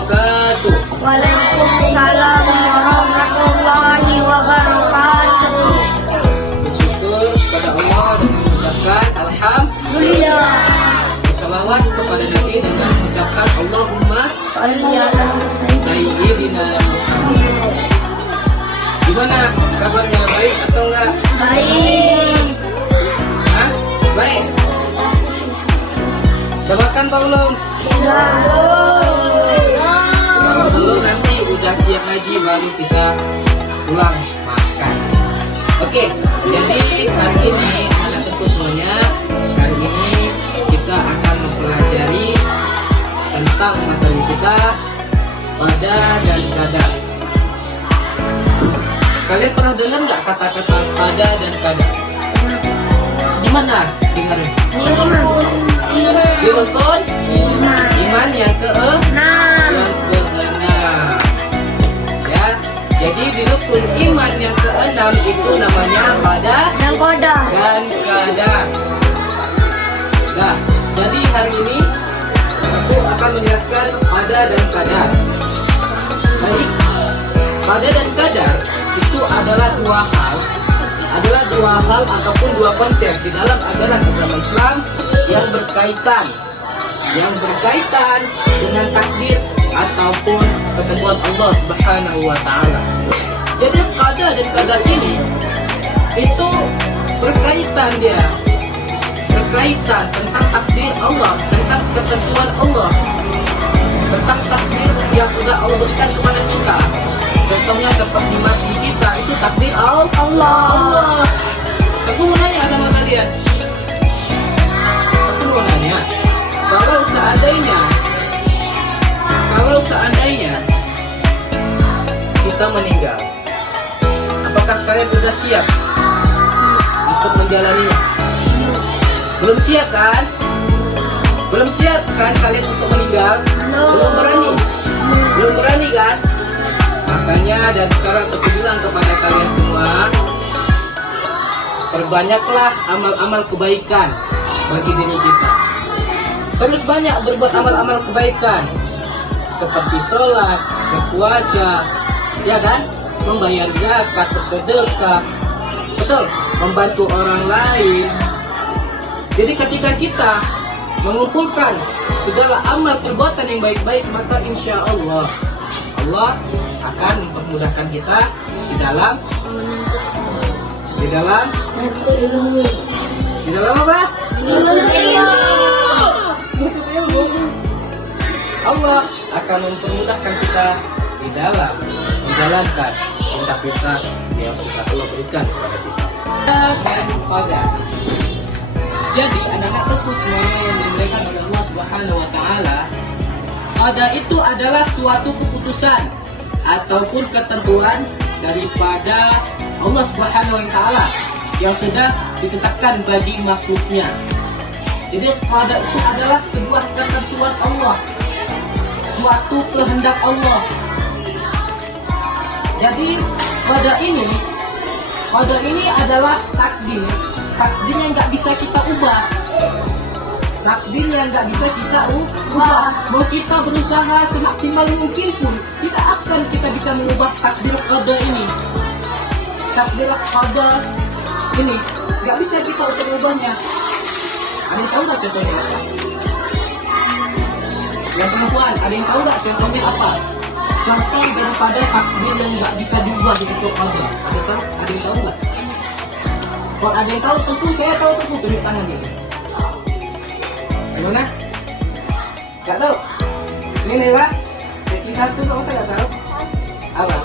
wabarakatuh. Waalaikumsalam warahmatullahi wabarakatuh. Bersyukur kepada Allah dengan mengucapkan alhamdulillah. Salawat kepada Nabi dengan mengucapkan Allahumma Sholli ala Sayyidina Muhammad. Gimana kabarnya, baik atau enggak? baik. Hah? Baik. Udah makan Pak belum? Kalau belum nanti udah siap ngaji baru kita pulang makan. Oke, jadi hari ini anak tentu semuanya, hari ini kita akan mempelajari tentang materi kita pada dan kadar. Kalian pernah dengar nggak kata-kata pada dan kadar? Di mana dengarnya? Di rukun iman yang keenam. Ya, jadi di rukun iman yang keenam itu namanya pada Dan qadar. dan kadar. Nah, jadi hari ini aku akan menjelaskan pada dan kadar. Baik, pada dan kadar itu adalah dua hal ataupun dua konsep di dalam ajaran agama Islam yang berkaitan dengan takdir ataupun ketentuan Allah Subhanahu wa taala. Jadi qada dan qadar ini itu berkaitan tentang takdir Allah, tentang ketentuan Allah, tentang takdir yang sudah Allah berikan kepada kita. Contohnya seperti mati kita itu takdir Allah. Aku mau nanya sama kalian. Kalau seandainya kita meninggal, apakah kalian sudah siap untuk menjalaninya? Belum siap kan? Belum siap kan kalian untuk meninggal? Belum berani kan? Makanya dari sekarang aku bilang kepada kalian semua, perbanyaklah amal-amal kebaikan bagi diri kita. Terus banyak berbuat amal-amal kebaikan seperti sholat, berpuasa, ya kan? Membayar zakat, bersedekah, betul, membantu orang lain. Jadi ketika kita mengumpulkan segala amal perbuatan yang baik-baik, maka insya Allah akan mempermudahkan kita di dalam apa? Menuntut ilmu. Allah akan mempermudahkan kita di dalam menjalankan perintah-perintah yang sudah Allah berikan kepada kita. Dan qadar. Jadi anak-anak tentu semuanya yang dimuliakan oleh Allah Subhanahu wa taala, qada itu adalah suatu keputusan ataupun ketentuan daripada Allah Subhanahu wa taala yang sudah ditetapkan bagi makhluknya. Jadi qada itu adalah sebuah ketentuan Allah, suatu kehendak Allah. Jadi qada ini adalah takdir yang nggak bisa kita ubah. Mau kita berusaha semaksimal mungkin pun tidak akan kita bisa mengubah takdir qada ini. Takdir qada ini nggak bisa kita untuk mengubahnya. Ada yang tahu nggak contohnya apa? Yang perempuan, ada yang tahu nggak contohnya apa? Contoh daripada takdir yang nggak bisa diubah di bentuk qada. Ada yang tahu nggak? Kalau ada yang tahu, tentu saya tahu, tentu tunjuk tangan gitu. Gimana? Gak tahu? Ini nih lah. Teki satu kok masa gak tahu? Apa?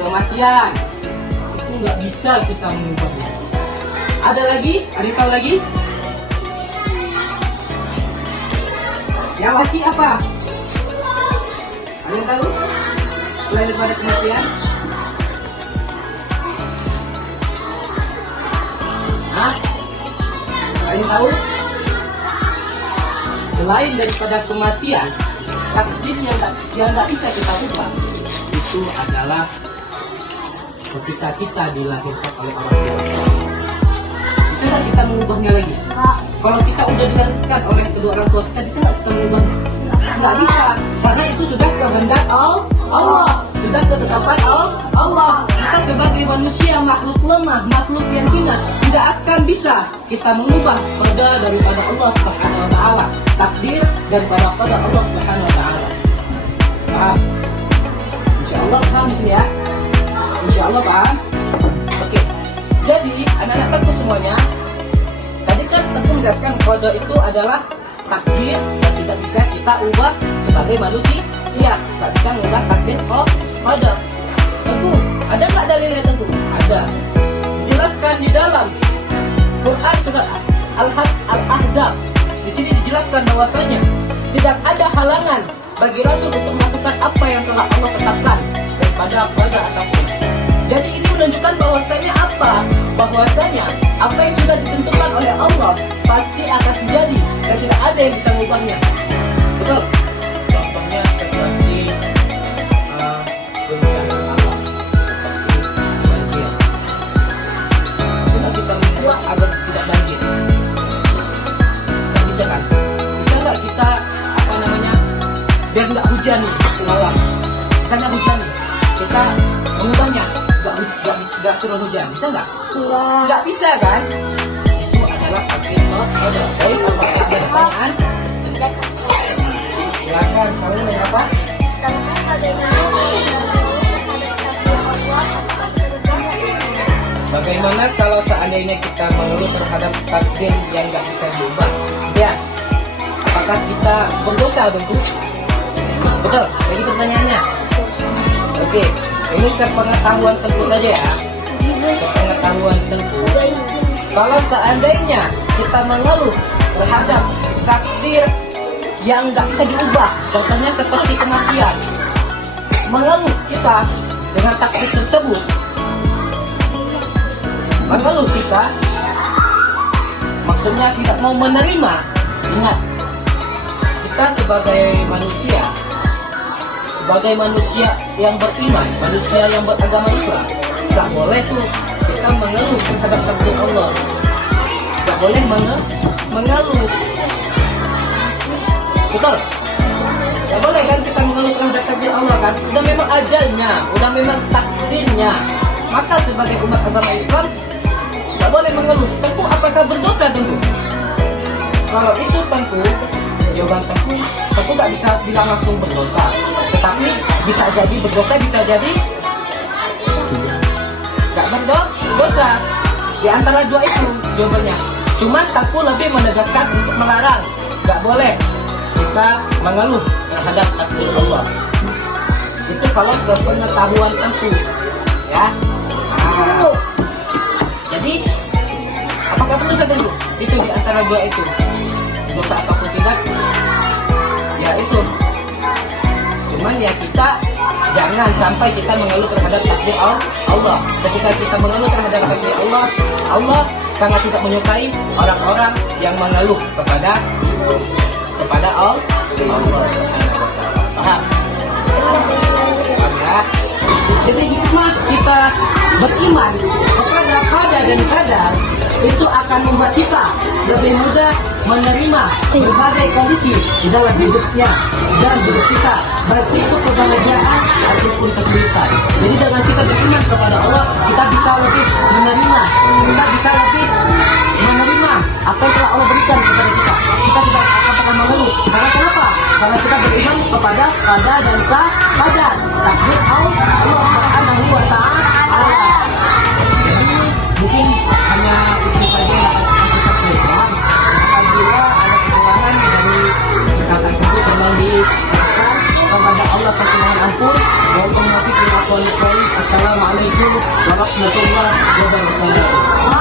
Kematian. Itu nggak bisa kita mengubahnya. Ada lagi? Ada yang tahu lagi? Yang mati apa? Ada yang tahu? Selain daripada kematian? Hah? Ada yang tahu? Selain daripada kematian, takdir yang nggak bisa kita ubah itu adalah ketika kita dilahirkan oleh orang tua. Bisa nggak kita mengubahnya lagi? Kalau kita udah dilahirkan oleh kedua orang tua kita, bisa nggak kita mengubahnya? nggak bisa, karena itu sudah kehendak Allah, sudah ketetapan Allah. Kita sebagai manusia, makhluk lemah, makhluk yang hina, tidak akan bisa kita mengubah qada daripada Allah Subhanahu wa taala, takdir daripada qada Allah Subhanahu wa taala. Paham? Insyaallah paham di sini ya. Insyaallah paham. Oke. Jadi anak-anak tentu semuanya, tadi kan tentu menjelaskan qada itu adalah takdir yang tidak bisa kita ubah sebagai manusia. Tidak bisa mengubah takdir qada. Tentu ada nggak dalilnya? Tentu ada. Dijelaskan di dalam Quran surat Al-Ahzab. Di sini dijelaskan bahwasanya tidak ada halangan bagi Rasul untuk melakukan apa yang telah Allah tetapkan daripada qada atasnya. Jadi ini menunjukkan bahwasanya apa? Bahwasanya apa yang sudah ditentukan oleh Allah pasti akan terjadi dan tidak ada yang bisa mengubahnya. Betul? Contohnya seperti bencana alam, seperti banjir. Sudah kita membuat agar tidak banjir. Nggak bisa kan? Bisa nggak kita biar nggak hujan nih semalam? Misalnya hujan nih, kita mengubahnya nggak turun hujan, bisa nggak? Nggak bisa kan? Itu adalah takdir qada. Baik, apakah ada pertanyaan? Silakan, kamu nanya apa? Bagaimana kalau seandainya kita mengeluh terhadap takdir yang nggak bisa diubah? Ya, apakah kita berdosa tentu? Betul, jadi pertanyaannya. Oke, ini sepengetahuan tentu saja ya. Sepengetahuan tentu. Kalau seandainya kita mengeluh terhadap takdir yang nggak bisa diubah, contohnya seperti kematian, mengeluh kita dengan takdir tersebut, mengeluh kita, maksudnya tidak mau menerima. Ingat, kita sebagai manusia yang beriman, manusia yang beragama Islam, nggak boleh tuh kita mengeluh terhadap takdir Allah. Nggak boleh mengeluh. Betul? Nggak boleh kan kita mengeluh terhadap takdir Allah kan? Udah memang ajalnya, udah memang takdirnya. Maka sebagai umat agama Islam nggak boleh mengeluh. Tentu apakah berdosa tentu? Kalau itu tentu jawaban tentu nggak bisa bilang langsung berdosa. Tetapi bisa jadi berdosa, bisa jadi nggak berdosa. Di antara dua itu jawabannya. Cuma takku lebih menegaskan untuk melarang. Nggak boleh kita mengeluh terhadap takdir Allah. Itu kalau sepengetahuan tentu, ya. Nah, jadi apakah berdosa tentu? Itu di antara dua itu. Dosa ataupun tidak? Ya itu. Cuman ya kita jangan sampai kita mengeluh terhadap takdir Allah. Ketika kita mengeluh terhadap takdir Allah, Allah sangat tidak menyukai orang-orang yang mengeluh kepada Allah Subhanahu wa taala. Paham? Paham ya? Jadi hikmah kita beriman kepada qada dan qadar itu akan membuat kita lebih mudah menerima berbagai kondisi di dalam hidupnya dan hidup kita, baik itu kebahagiaan ataupun kesulitan. Jadi dengan kita beriman kepada Allah, kita bisa lebih menerima apa yang telah Allah berikan kepada kita. Kita tidak akan pernah mengeluh. Karena kenapa? Karena kita beriman kepada qada dan qadar, takdir Allah Subhanahu wa taala. Jadi mungkin hanya itu saja yang akan kita sampaikan. Apabila ada kekurangan dari perkataan tersebut, tolong dikatakan kepada Allah permohonan ampun. Assalamualaikum warahmatullahi wabarakatuh.